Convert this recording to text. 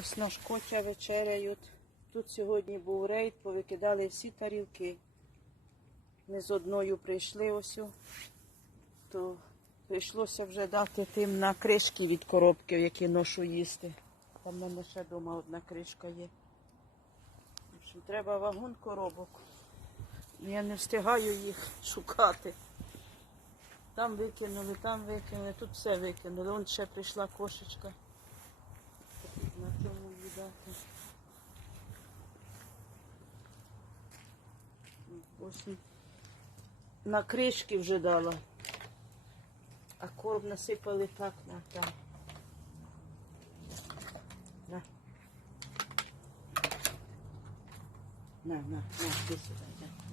Ось наш котя вечеряють. Тут сьогодні був рейд, повикидали всі тарілки. Ми з одною прийшли ось, то прийшлося вже дати тим на кришки від коробки, які ношу їсти. Там в мене ще вдома одна кришка є. В треба вагон коробок. Я не встигаю їх шукати. Там викинули, там викинули, тут все викинули. Вон ще прийшла кошечка. На. Ось на кришки вже дала. А корм насипали так на там. На. На, на, на, йди.